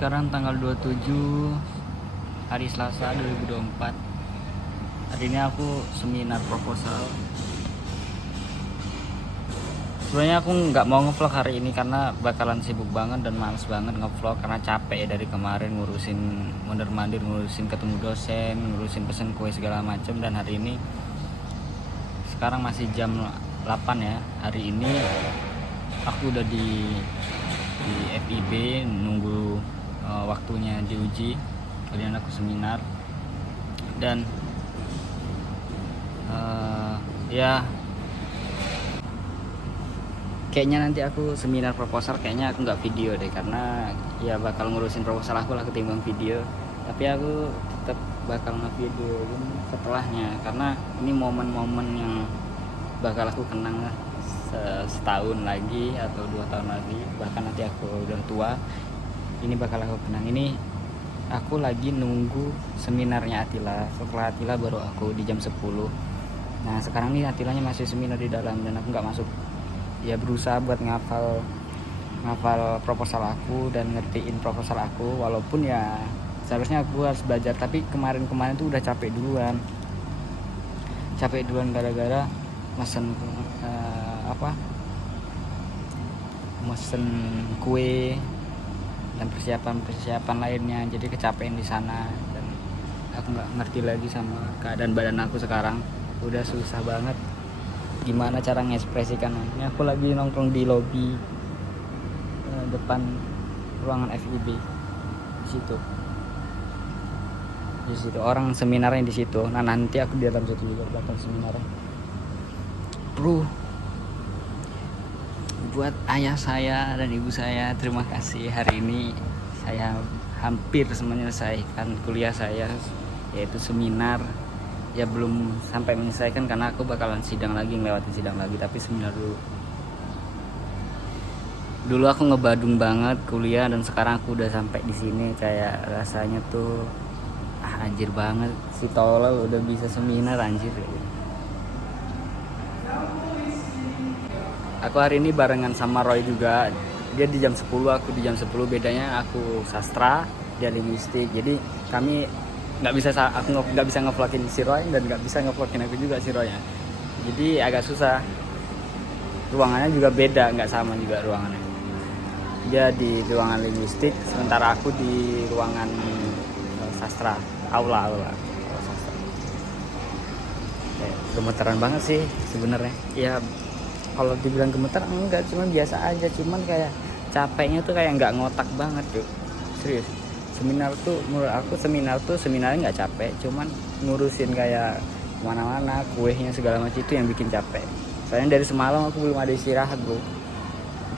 sekarang tanggal 27 hari Selasa 2024. Hari ini aku seminar proposal. Sebenarnya aku nggak mau ngevlog hari ini karena bakalan sibuk banget dan males banget ngevlog karena capek ya dari kemarin ngurusin mondar-mandir, ngurusin ketemu dosen, ngurusin pesen kue segala macam. Dan hari ini sekarang masih jam 8 ya. Hari ini aku udah di FIB nunggu waktunya diuji. Kemudian aku seminar dan ya kayaknya nanti aku seminar proposal kayaknya aku nggak video deh, karena ya bakal ngurusin proposal aku lah ketimbang video. Tapi aku tetap bakal nge-video setelahnya karena ini momen-momen yang bakal aku kenang lah setahun lagi atau 2 tahun lagi, bahkan nanti aku udah tua ini bakal aku kenang. Ini aku lagi nunggu seminarnya Atila. Setelah Atila baru aku di jam 10. Nah sekarang nih Atilanya masih seminar di dalam dan aku nggak masuk. Ya berusaha buat ngafal proposal aku dan ngertiin proposal aku, walaupun ya seharusnya aku harus belajar, tapi kemarin tuh udah capek duluan gara-gara mesen mesen kue dan persiapan lainnya, jadi kecapean di sana dan aku nggak ngerti lagi sama keadaan badan aku sekarang. Udah susah banget gimana cara mengekspresikan. Ini aku lagi nongkrong di lobi depan ruangan FIB. Di situ orang seminarnya di situ. Nah nanti aku di dalam situ juga bakal seminarnya. Bro, buat ayah saya dan ibu saya terima kasih. Hari ini saya hampir menyelesaikan kuliah saya, yaitu seminar. Ya belum sampai menyelesaikan karena aku bakalan ngelewatin sidang lagi, tapi seminar dulu aku ngebadung banget kuliah dan sekarang aku udah sampai di sini. Kayak rasanya tuh anjir banget, si tolol udah bisa seminar anjir. Aku hari ini barengan sama Roy juga. Dia di jam 10, aku di jam 10. Bedanya aku sastra, dia linguistik. Jadi kami aku nggak bisa ngevlogin si Roy dan nggak bisa ngevlogin aku juga si Roy ya. Jadi agak susah. Ruangannya juga beda, nggak sama juga ruangannya. Dia di ruangan linguistik, sementara aku di ruangan sastra, aula sastra. Gemeteran banget sih sebenarnya. Ya kalau dibilang gemeter enggak, cuman biasa aja. Cuman kayak capeknya tuh kayak nggak ngotak banget tuh, serius. Seminarnya nggak capek, cuman ngurusin kayak kemana-mana, kuehnya segala macam itu yang bikin capek. Soalnya dari semalam aku belum ada istirahat bro,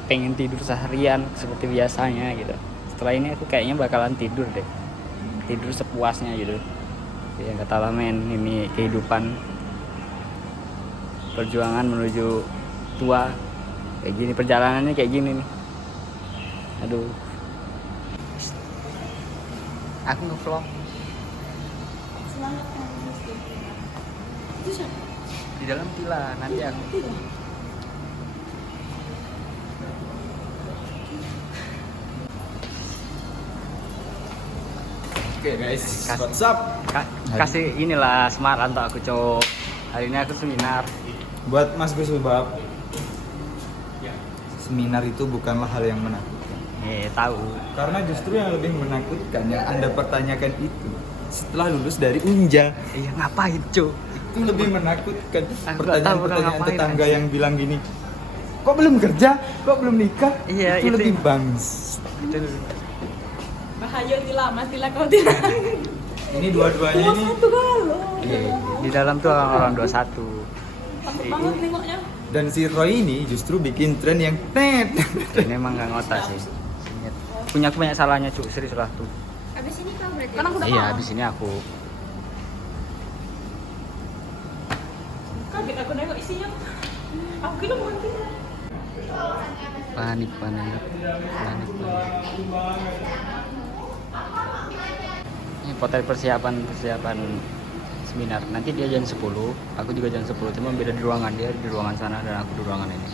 pengen tidur seharian seperti biasanya gitu. Setelah ini aku kayaknya bakalan tidur sepuasnya gitu. Ya nggak tahu lah men, ini kehidupan, perjuangan menuju tua kayak gini, perjalanannya kayak gini nih. Aduh, aku nge-vlog. Semangat kan itu siapa? Di dalam Tila, nanti aku Oke guys, what's up? kasih inilah semangat untuk aku cowok. Hari ini aku seminar. Buat Mas Gus Ubab, seminar itu bukanlah hal yang menakutkan. Tahu. Karena justru yang lebih menakutkan yang Anda pertanyakan itu setelah lulus dari Unja. Iya ngapain cowok? Itu lebih menakutkan. Aku nggak tahu Pertanyaan ngapain, tetangga anjing. yang bilang gini, kok belum kerja? Kok belum nikah? Iya, itu itu lebih yang- bangs. Bahaya Tila kau Tila. Ini dua-duanya ini Satu kalau. Di dalam tuh orang 21. Takut banget nengoknya. dan si Roy ini justru bikin tren yang net. Ini emang nggak ngotak sih. Punya aku banyak salahnya cuk, serius lah tuh. Habis ini kau berarti? Kan aku udah Iya, mau. habis ini aku. Kaget aku nengok isinya. Aku kira bukan Tila. Panik. Ini potret persiapan seminar. Nanti dia jam 10, aku juga jam 10, cuma beda di ruangan. Dia di ruangan sana dan aku di ruangan ini.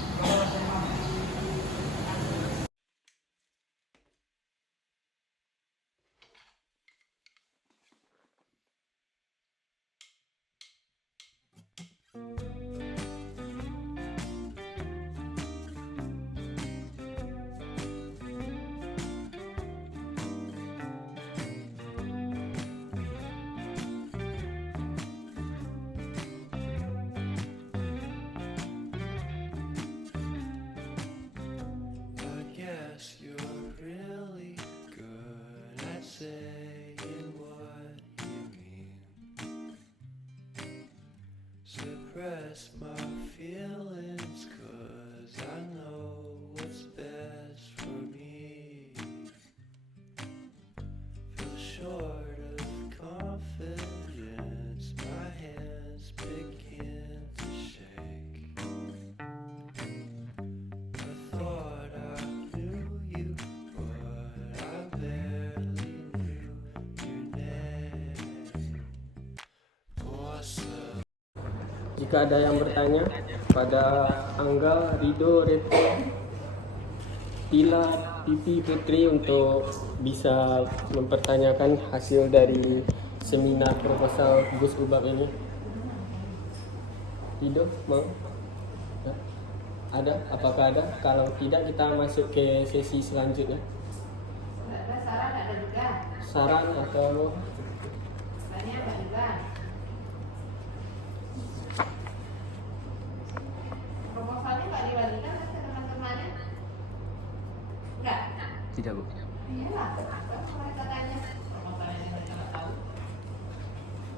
saying what you mean. Suppress my feelings, 'cause I know what's best for me. Feel short of confidence, my hands begin to shake. I thought I knew you, but I barely knew your name. Puasa. Jika ada yang bertanya pada Angga, Rido, Reto, Tila, Pipi, Putri untuk bisa mempertanyakan hasil dari seminar proposal Gus Ubab ini. Rido, mau? Ya? Ada? Apakah ada? Kalau tidak, kita masuk ke sesi selanjutnya. Ada saran, ada juga. Saran atau Tanya apa juga? Proposalnya nggak dibagikan ke teman-temannya? Enggak? Tidak, Bu. Iyalah, apa mereka tanya? Proposalnya mereka nggak tahu.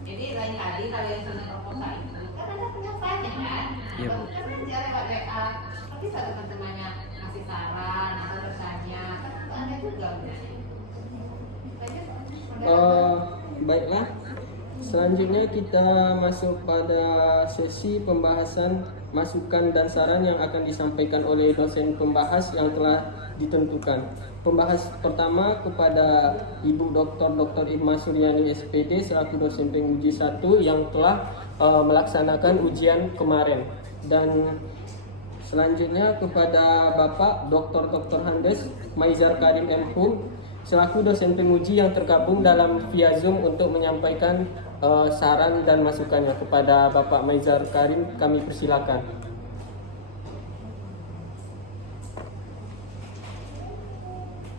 Jadi lain kali kalau yang sudah proposal itu, kan ada penyampaiannya kan? Iya, Bu. Kan nanti ada WA, tapi bisa teman-temannya ngasih saran atau bertanya, kan ada juga udah. Baiklah, selanjutnya kita masuk pada sesi pembahasan masukan dan saran yang akan disampaikan oleh dosen pembahas yang telah ditentukan. Pembahas pertama kepada Ibu Dr. Irma Suryani SPD selaku dosen penguji 1 yang telah melaksanakan ujian kemarin, dan selanjutnya kepada Bapak Dr. Handes Maizar Karim M.Hum selaku dosen penguji yang tergabung dalam via Zoom untuk menyampaikan saran dan masukannya. Kepada Bapak Maizar Karim kami persilakan.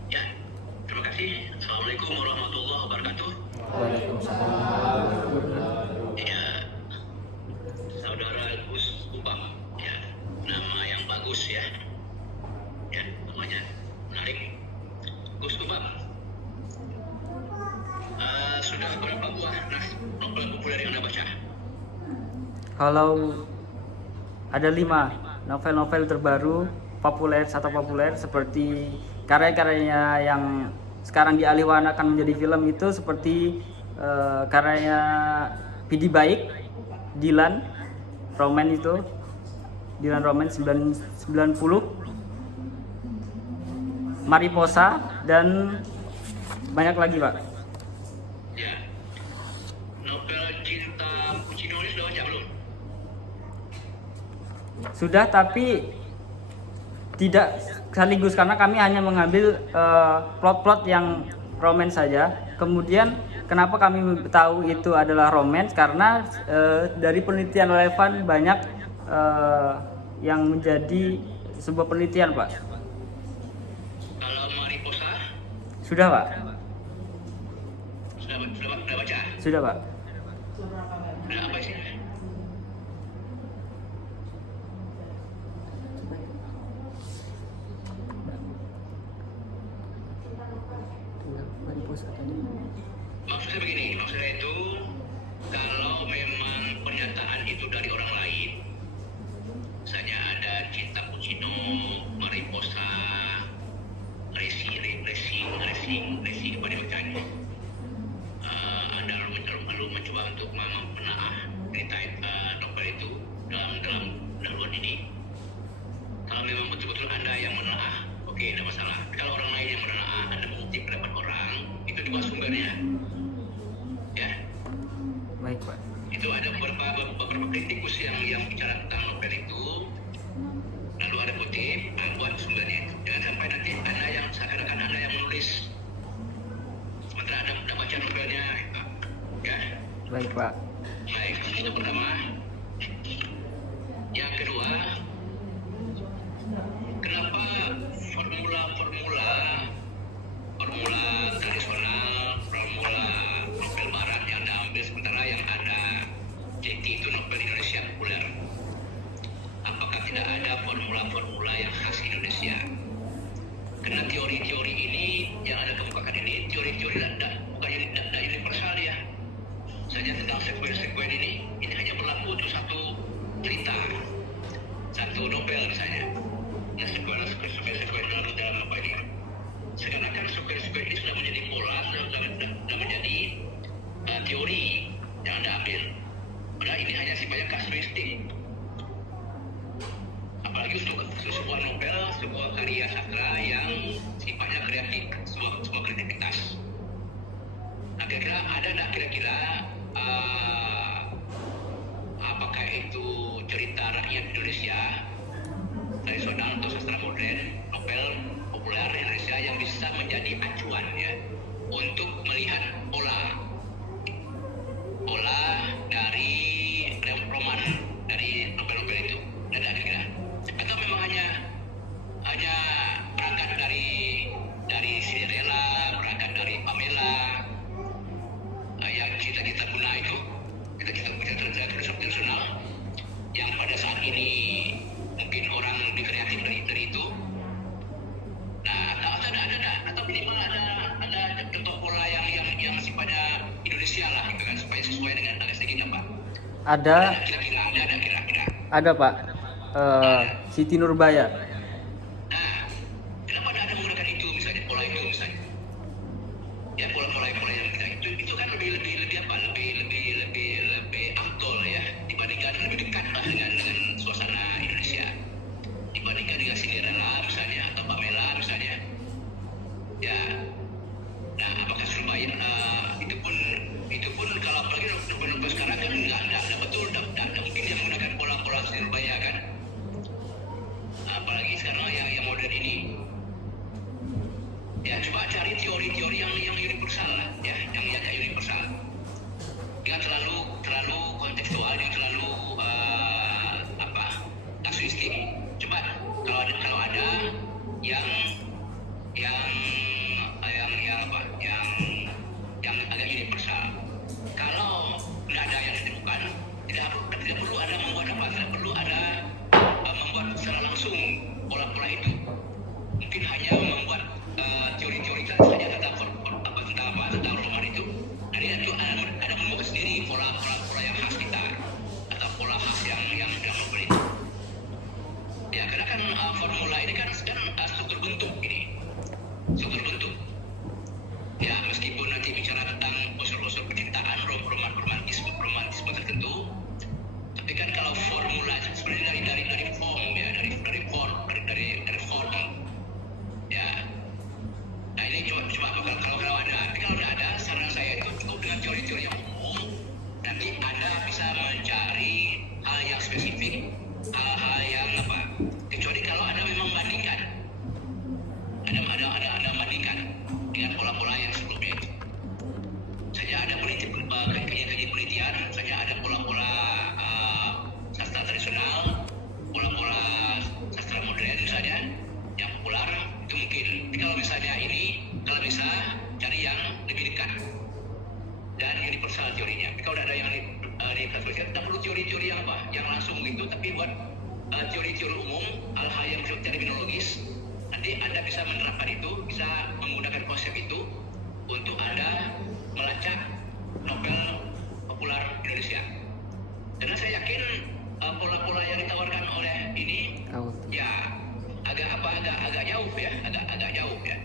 Ya, terima kasih. Assalamualaikum warahmatullahi wabarakatuh. Waalaikumsalam. Ya, saudara Gus Ubab, ya, nama yang bagus ya. Ya, namanya menarik. Gus Ubab. Sudah berapa buah novel populer yang Anda baca? Kalau ada 5 novel-novel terbaru populer seperti karya-karyanya yang sekarang dialihwanakan menjadi film itu seperti karyanya Pidi Baik, Dilan Roman 990, Mariposa, dan banyak lagi, Pak. Ya. Novel Cinta Puccino ini sudah baca belum? Sudah, tapi tidak sekaligus karena kami hanya mengambil plot-plot yang romance saja. Kemudian kenapa kami tahu itu adalah romance? Karena dari penelitian relevan banyak yang menjadi sebuah penelitian, Pak. Kalau Mariposa Sudah, Pak. sudah baca? Sudah, Pak. Udah apa sih? Maksudnya begini, maksudnya itu kalau memang pernyataan itu dari orang lain, misalnya ada Cinta Puccino, Mariposa, Racing, apa dibacanya? Anda lalu mencoba untuk menaah cerita novel itu dalam luar ini. Kalau memang betul-betul Anda yang menaah, oke, tidak masalah. Kalau orang lain yang menaah, Anda mengutip pendapat orang, itu di bawah sumbernya. Ya, Baik, Pak. itu ada beberapa kritikus yang bicara tentang novel itu, lalu ada kutip, buat sumbernya itu. Jangan sampai nanti Anda yang seakan-akan Anda yang menulis, sementara Anda sudah baca novelnya. Ya, Baik, Pak. baik, itu pertama. Yang kedua, kenapa formula tradisional, formula novel barat yang Anda ambil sementara yang Anda jeti itu novel Indonesia populer? Apakah tidak ada formula-formula yang khas Indonesia? Karena teori-teori ini yang Anda kemukakan ini teori-teori ada nggak kira-kira apakah itu cerita rakyat Indonesia tradisional atau sastra modern, novel populer Indonesia yang bisa menjadi acuan ya untuk melihat pola dari roman, dari novel-novel itu. Ada kira-kira? Atau memang hanya berangkat dari Cinderella, berangkat dari Pamela, yang cita-cita guna itu, cita-cita tradisional yang pada saat ini mungkin orang lebih kreatif dari itu. Nah, atau minimal ada contoh pola yang sifatnya Indonesia lah, gitu kan, supaya sesuai dengan strategi kita, Pak. Ada Kira-kira. ada Pak, Siti Nurbaya. Nah, kenapa ada menggunakan itu misalnya, pola itu misalnya? Ya, pola yang itu kan lebih afdol ya, dibandingkan lebih dekat lah dengan suasana Indonesia, dibandingkan dengan Cinderella misalnya atau Pamela misalnya. Ya, nah apakah Surabaya itu pun kalau apalagi novel sekarang kan nggak betul, nggak mungkin dia menggunakan pola-pola Surabaya kan. Apalagi sekarang yang modern ini. Ya, coba cari teori-teori yang universal lah, ya, yang agak universal. Jangan terlalu kontekstual, jangan terlalu kasuistik. Coba kalau ada yang agak universal. Kalau tidak ada yang ditemukan, tidak perlu ada membuat secara langsung pola-pola itu. Mungkin hanya membuat teori-teori saja tentang roman itu. Jadi ada membuat sendiri pola-pola yang khas kita atau pola khas yang novel itu. Ya, karena kan formula ini kan struktur bentuk ini. Struktur bentuk. Ya, meskipun nanti bicara tentang unsur-unsur percintaan, romantisme tertentu, tapi kan kalau formula sebenarnya dari form ya, dari form. Ya. Nah, ini cuma kalau ada, tapi kalau tidak ada, saran saya itu cukup dengan teori-teori yang umum. Nanti Anda bisa mencari hal yang spesifik, hal-hal yang kecuali kalau Anda memang bandingkan. Ada bandingkan dengan pola-pola yang sebelumnya itu. Saja ada kajian penelitian, saja ada pola-pola sastra tradisional, pola-pola sastra modern saja yang populer itu mungkin. Tapi kalau misalnya ini, kalau bisa cari yang lebih dekat dan universal teorinya. Tapi kalau ada yang tidak perlu teori-teori yang langsung gitu, tapi buat teori-teori umum, hal-hal yang terminologis. Nanti Anda bisa menerapkan itu, bisa menggunakan konsep itu untuk Anda melacak novel populer Indonesia. Karena saya yakin pola-pola yang ditawarkan oleh ini ya agak jauh ya, agak jauh ya.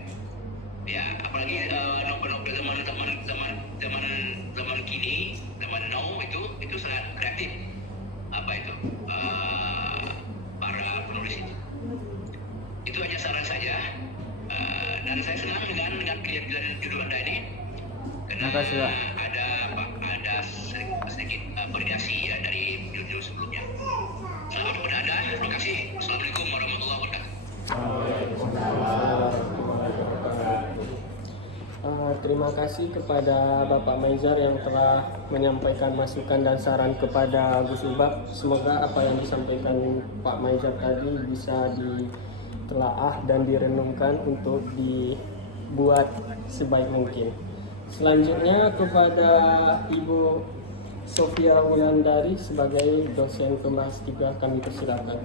Ya, apalagi novel-novel zaman kini, zaman now itu sangat kreatif. Para penulis itu hanya saran saja. Dan saya senang dengan pilihan judul Anda ini karena Makasih, Pak. ada sedikit variasi ya dari judul sebelumnya. Selamat kepada Anda. Terima kasih. Assalamualaikum warahmatullahi wabarakatuh. Terima kasih kepada Bapak Maizar yang telah menyampaikan masukan dan saran kepada Gus Ubak. Semoga apa yang disampaikan Pak Maizar tadi bisa ditelaah dan direnungkan untuk dibuat sebaik mungkin. Selanjutnya kepada Ibu Sofia Wulandari sebagai dosen kelas 3 kami persilakan.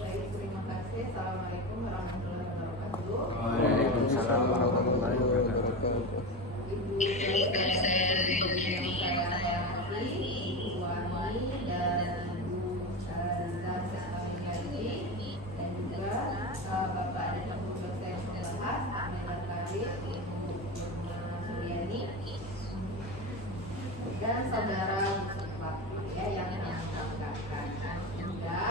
Baik, terima kasih. Assalamualaikum warahmatullahi wabarakatuh. Waalaikumsalam warahmatullahi wabarakatuh. Yang saya hormati, Ibu Wani dan Ibu Rizal Sesmaliani, dan juga Bapak dan Ibu dosen pembahas, Amela Kadir, Ibu Suryani, dan Saudara Yusuf ya yang menyampaikan juga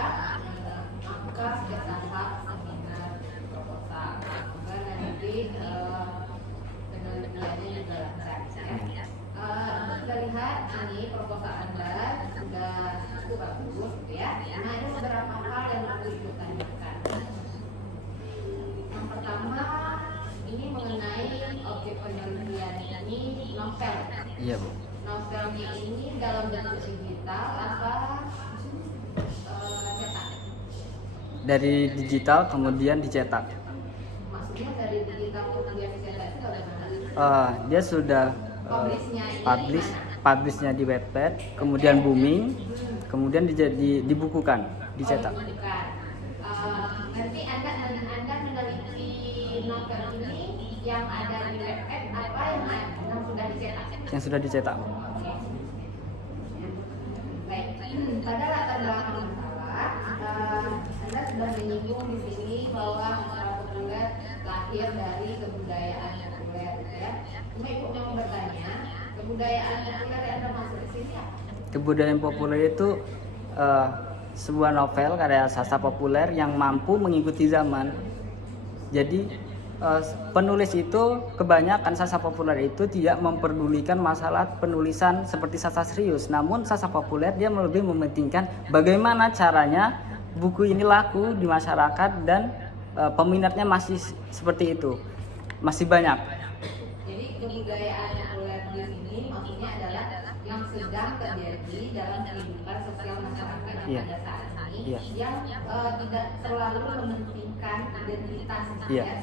ini proposal Anda sudah cukup bagus ya. Nah, ada beberapa hal yang perlu Ibu tanyakan. Yang pertama, ini mengenai objek penelitian ini novel. Iya Bu. Novelnya ini dalam bentuk digital apa cetak? Dari digital kemudian dicetak. Maksudnya dari digital kemudian dicetak itu bagaimana? Dia sudah Publishnya ini publishnya di Wattpad, kemudian booming, kemudian dibukukan, dicetak. Oh, bukan. Nanti Anda meneliti novel ini yang ada di Wattpad apa yang sudah dicetak? Yang sudah dicetak. Oke. Baik. Pada latar belakang masalah, Anda sudah menyinggung di sini bahwa masalah populer lahir dari kebudayaan populer, ya. Cuma Ibu mau bertanya, kebudayaan populer yang Anda maksud di sini apa? Kebudayaan populer itu sebuah novel karya sastra populer yang mampu mengikuti zaman. Jadi penulis itu kebanyakan sastra populer itu tidak memperdulikan masalah penulisan seperti sastra serius. Namun sastra populer dia lebih mementingkan bagaimana caranya buku ini laku di masyarakat dan peminatnya masih seperti itu, masih banyak. Jadi kebudayaan populer di sini maksudnya adalah yang sedang terjadi dalam kehidupan sosial masyarakat Iya. pada saat ini, Iya. yang tidak terlalu mementingkan identitas, Iya. ya.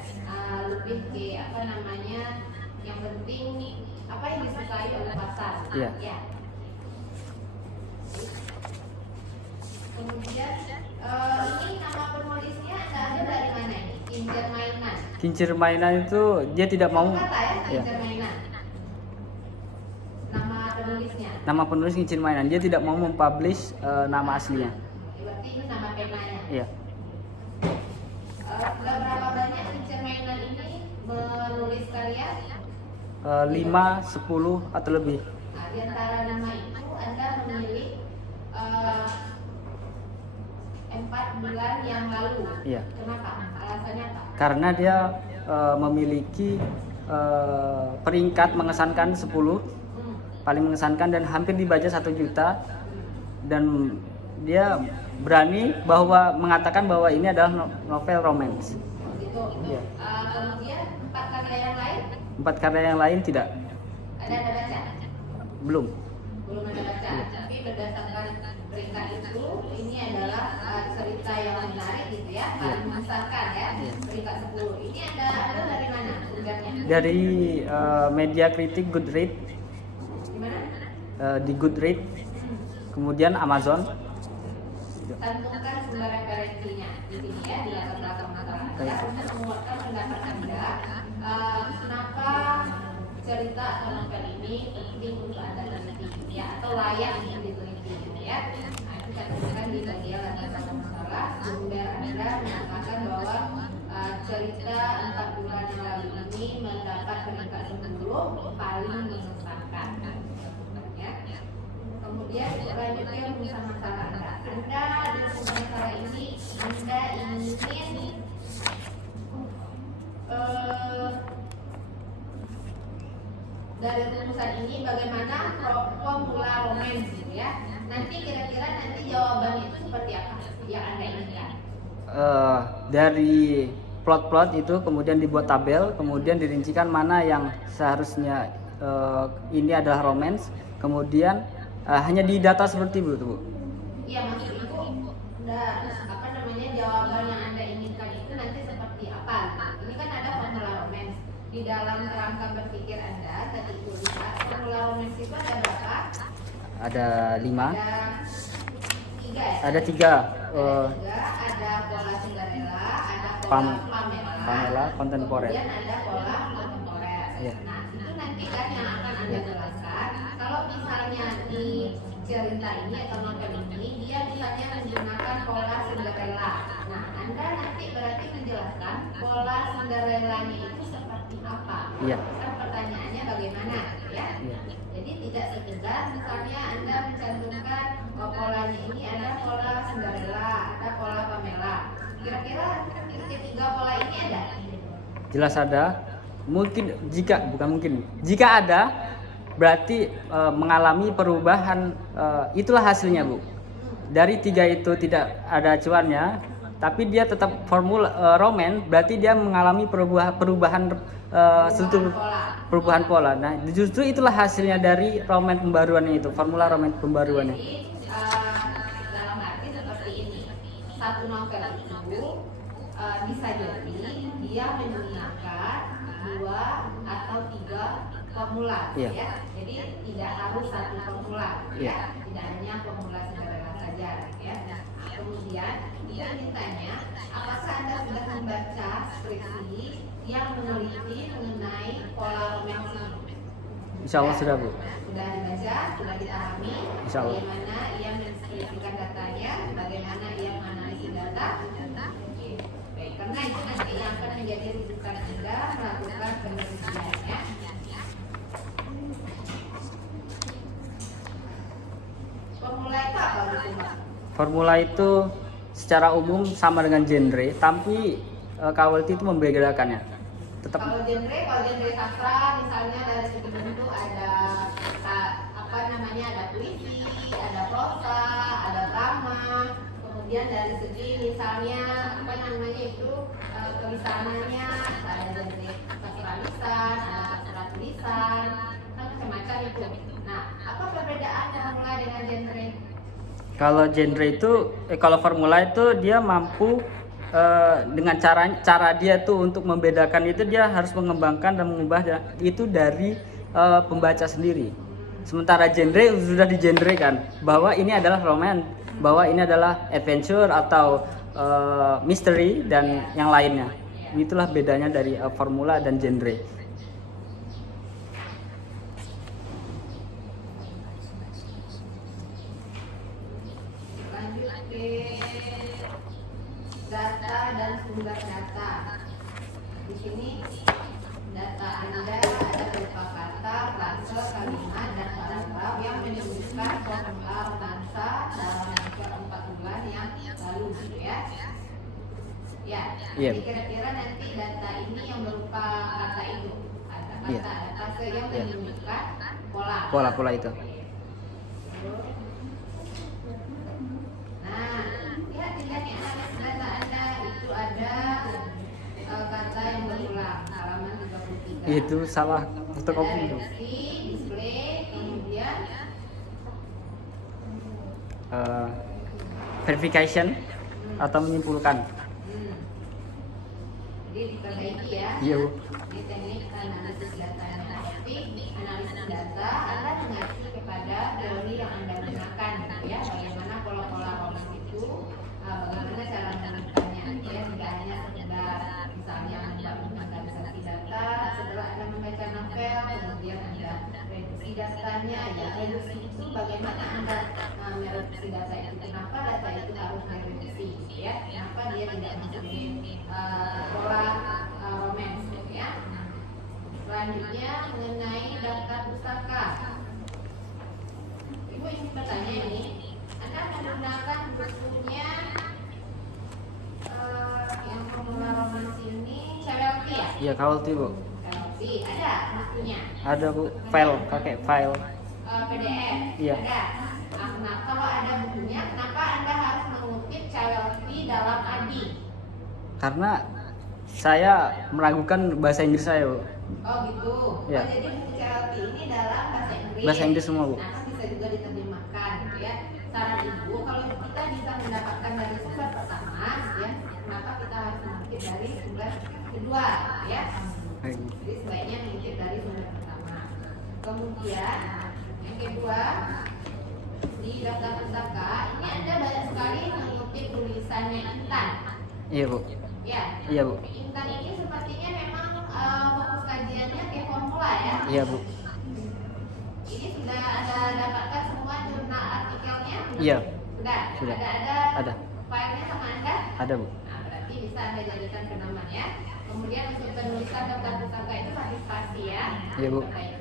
Lebih ke apa namanya, yang penting apa yang disukai oleh pasar. Iya. Ya. Kemudian ini nama penulisnya ada dari mana ini? Kincir Mainan. Kincir Mainan itu dia tidak mau. Kata ya, Ya. Kincir Mainan. Nama penulisnya. Nama penulis Kincir Mainan dia tidak mau mempublish nama aslinya. Berarti ini nama temanya. Iya. Berapa banyak Kincir Mainan ini menulis karya? 5, 10 atau lebih. Nah, di antara nama itu Anda memilih 4 bulan yang lalu. Iya. Kenapa? Alasannya apa? Karena dia memiliki peringkat mengesankan 10 paling mengesankan dan hampir dibaca 1 juta, dan dia berani bahwa mengatakan bahwa ini adalah novel romance. Gitu. Iya. Kemudian 4 karya yang lain 4 karya yang lain tidak, ada baca? belum. Belum ada baca. Tapi berdasarkan peringkat itu, ini adalah cerita yang menarik gitu ya, paling mengesankan ya. Peringkat 10. Ini ada dari mana sumbernya? Dari media kritik Goodreads, Di mana? di Goodreads, kemudian Amazon. Cantumkan sumber referensinya di sini ya, di latar belakang masalah Anda untuk menguatkan pendapat Anda. Kenapa cerita atau novel ini penting untuk Anda teliti ya, atau layak untuk diteliti gitu ya. Nah, itu cantumkan di bagian latar belakang masalah. Sumber Anda mengatakan bahwa cerita 4 bulan yang lalu ini mendapat peringkat 10 paling mengesankan. Ya. Kemudian lanjutnya rumus masalah Anda. Anda di rumus masalah ini Anda ingin dari rumusan ini bagaimana formula romance gitu ya. Nanti kira-kira nanti jawabannya itu seperti apa yang Anda inginkan? Dari plot-plot itu kemudian dibuat tabel, kemudian dirincikan mana yang seharusnya ini adalah romance, kemudian hanya di data seperti itu, Bu. Iya, maksud Ibu, apa namanya, jawaban yang Anda inginkan itu nanti seperti apa? Ini kan ada formula romance. Di dalam kerangka berpikir Anda tadi itu lihat formula romance itu ada berapa? Ada 5. Ada 3 ya? Ada 3. Ada 3, ada pola Cinderella, ada pola Pamela, kontemporer. kemudian ada pola kontemporer. Iya. Nah, itu nanti kan yang akan Anda jelaskan. Kalau misalnya di cerita ini atau novel ini, dia misalnya menggunakan pola Cinderella. Nah, Anda nanti berarti menjelaskan pola Cinderella-nya itu seperti apa. Iya. Kan pertanyaannya bagaimana, ya? Iya. Jadi tidak sekedar misalnya Anda mencantumkan polanya ini ada pola Cinderella, ada pola Pamela. Kira-kira ketiga pola ini ada? Jelas ada. Mungkin jika ada berarti mengalami perubahan, itulah hasilnya Bu. Dari 3 itu tidak ada acuannya, tapi dia tetap formula roman, berarti dia mengalami perubahan struktur, perubahan pola. Nah, justru itulah hasilnya dari roman pembaruannya itu, formula roman pembaruannya. Jadi dalam arti seperti ini, satu novel itu bisa jadi dia menggunakan 2 atau 3 formula, Iya. ya. Jadi tidak harus satu formula, Iya. ya. Tidak hanya formula sederhana saja, ya. Nah, kemudian dia ditanya, apakah Anda sudah membaca skripsi yang meneliti mengenai pola romans ini? Insya Allah sudah Bu. Sudah dibaca, sudah dipahami Insya Allah. bagaimana ia mendeskripsikan datanya, bagaimana ia menganalisis data. Oke. Baik, karena itu nanti yang akan menjadi rujukan Anda melakukan penelitiannya. Formula itu apa gitu, Mbak? Formula itu secara umum sama dengan genre, tapi KWLT itu membedakannya. Tetap Kalau genre sastra misalnya dari segi bentuk ada apa namanya, ada puisi, ada prosa, ada drama. Kemudian dari segi misalnya apa namanya itu tulisannya ada genre sastra lisan, ada sastra tulisan, kan macam-macam itu. Nah, apa perbedaan formula dengan genre? kalau genre itu, kalau formula itu dia mampu dengan cara dia tuh untuk membedakan itu, dia harus mengembangkan dan mengubah itu dari pembaca sendiri. Sementara genre sudah digenrekan bahwa ini adalah roman, bahwa ini adalah adventure atau misteri dan yang lainnya. Itulah bedanya dari formula dan genre. Lanjut ke data dan sumber data. Di sini data Anda ada berupa kata, frase, kalimat, dan paragraf yang menyebutkan formula romansa dalam masa 4 bulan yang lalu, gitu ya. Ya, Iya. jadi kira-kira nanti data ini yang berupa kata itu, ada kata, Iya. ada frase yang Iya. menunjukkan pola. Pola-pola itu. Nah, lihat di analis data Anda itu ada kata yang berulang, halaman 33. Itu salah fotokopi Ada itu. reduksi, display, kemudian Verification atau menyimpulkan. jadi diperbaiki ya. Iya Bu. Ini teknik analisis data yang efektif. Analisis data Anda mengacu kepada teori yang Anda gunakan, gitu ya. Bagaimana pola-pola roman itu, bagaimana cara menemukannya, ya. Tidak hanya sekedar misalnya Anda menganalisasi data setelah Anda membaca novel, kemudian Anda reduksi datanya, ya. Reduksi itu bagaimana Anda mereduksi data itu, kenapa data itu harus direduksi, gitu ya. Kenapa dia tidak masuk di pola romance, gitu ya. Selanjutnya mengenai daftar pustaka. Ibu ingin bertanya ini, Anda menggunakan bukunya yang formula romance ini CWLP ya? Iya KWLT Bu. CWLP, ada bukunya? Ada Bu. File, pakai file. PDF? Iya. Ada. Nah, kalau ada bukunya, kenapa Anda harus mengutip CWLP dalam ADI? Karena saya meragukan bahasa Inggris saya Bu. Oh gitu. Iya. Oh, jadi buku CLP ini dalam bahasa Inggris. Bahasa Inggris semua, Bu. Nah, kan bisa juga diterjemahkan, gitu ya. Saran ibu, kalau kita bisa mendapatkan dari sumber pertama, ya, kenapa kita harus mengutip dari sumber kedua, ya? Jadi sebaiknya mengutip dari sumber pertama. Kemudian yang kedua, di daftar pustaka ini Anda banyak sekali mengutip tulisannya Intan. Iya Bu. Ya. Iya Bu. Intan ini sepertinya memang fokus kajiannya ke formula ya. Iya Bu. Ini sudah Anda dapatkan semua jurnal artikelnya? Iya. Sudah. Sudah. Ada Ada. filenya sama Anda? Ada Bu. Nah, berarti bisa Anda jadikan pedoman ya. Kemudian untuk penulisan daftar pustaka itu partisipasi ya. Iya, Bu. Baik.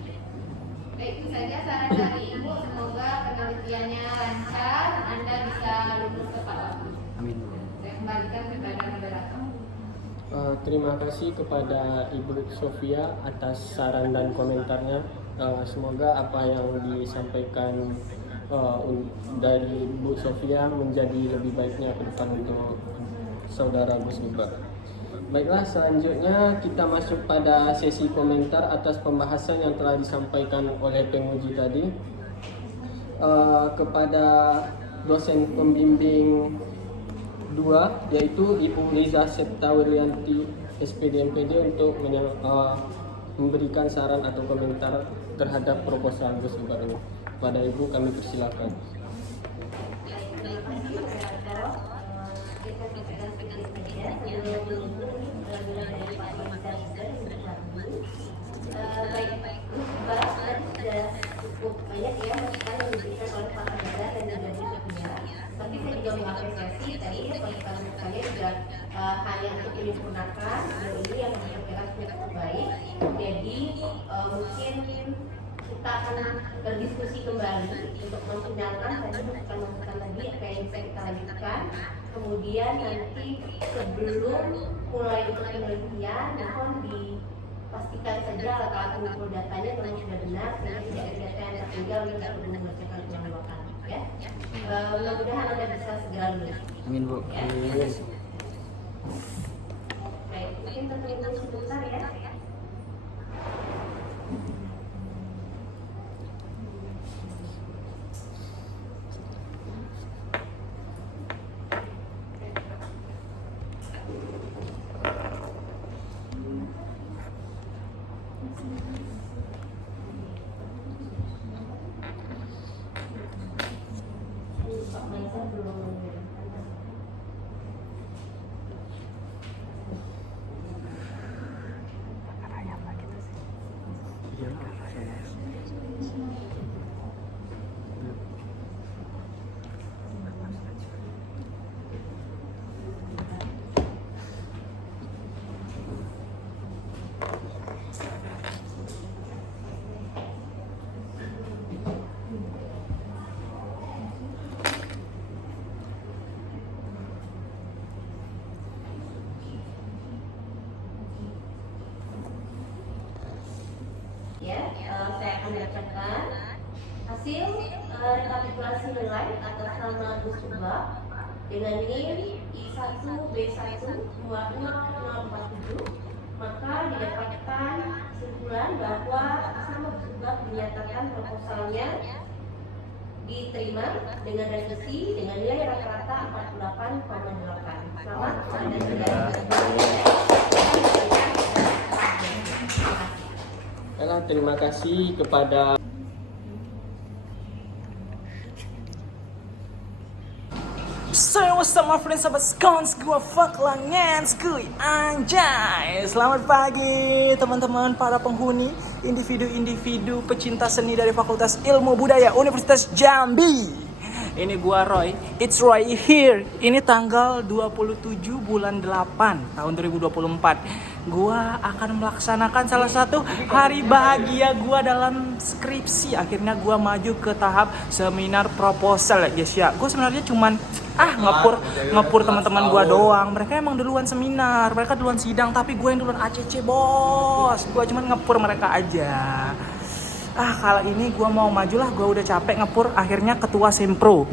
Baik, itu saja saran dari Ibu. Semoga penelitiannya lancar, Anda bisa lulus tepat waktu. Amin. Saya kembalikan kepada moderator. Terima kasih kepada Ibu Sofia atas saran dan komentarnya. Semoga apa yang disampaikan dari Bu Sofia menjadi lebih baiknya ke depan untuk saudara Gus Miftah. Baiklah, selanjutnya kita masuk pada sesi komentar atas pembahasan yang telah disampaikan oleh penguji tadi. Kepada dosen pembimbing 2 yaitu Ibu Liza Septawrianti SPD MPD untuk memberikan saran atau komentar terhadap proposal Gus Miftah ini. Pada Ibu kami persilakan. Cukup banyak ya masukan yang diberikan oleh Pak Saudara dan juga Bu Sofia. Tapi saya juga mengapresiasi tadi masukan-masukannya juga hanya untuk menyempurnakan ini yang saya kira cukup baik. Jadi mungkin kita akan berdiskusi kembali untuk memfinalkan tadi masukan-masukan tadi apa yang bisa kita lanjutkan. Kemudian nanti sebelum mulai untuk penelitian mohon dipastikan saja alat-alat pengumpul datanya memang sudah benar sehingga tidak ada data yang tertinggal dan tidak perlu membacakan ulang dua kali ya. Mudah-mudahan Anda bisa segera lulus. Amin Bu. Ya. Baik, mungkin tertunggu sebentar ya. Pak Maisa belum mengirimkan. Ya, saya akan bacakan hasil rekapitulasi nilai atas nama Gus Miftah dengan NIM I1B1204047, maka didapatkan kesimpulan bahwa atas nama Gus Miftah dinyatakan proposalnya diterima dengan revisi dengan nilai rata-rata 48,8. Selamat dan Terima kasih kepada So what's up my friends, sahabat skons, gua fuck langens kuy anjay. Selamat pagi teman-teman para penghuni, individu-individu pecinta seni dari Fakultas Ilmu Budaya Universitas Jambi. Ini gua Roy, it's Roy here. Ini tanggal 27 bulan 8 tahun 2024. Gua akan melaksanakan salah satu hari bahagia gua dalam skripsi. Akhirnya gua maju ke tahap seminar proposal ya guys ya. Gua sebenarnya cuman ngepur teman-teman gua doang. Mereka emang duluan seminar, mereka duluan sidang, tapi gue yang duluan ACC bos. Gua cuman ngepur mereka aja. Kali ini gue mau maju lah, gue udah capek ngepur. Akhirnya ketua Sempro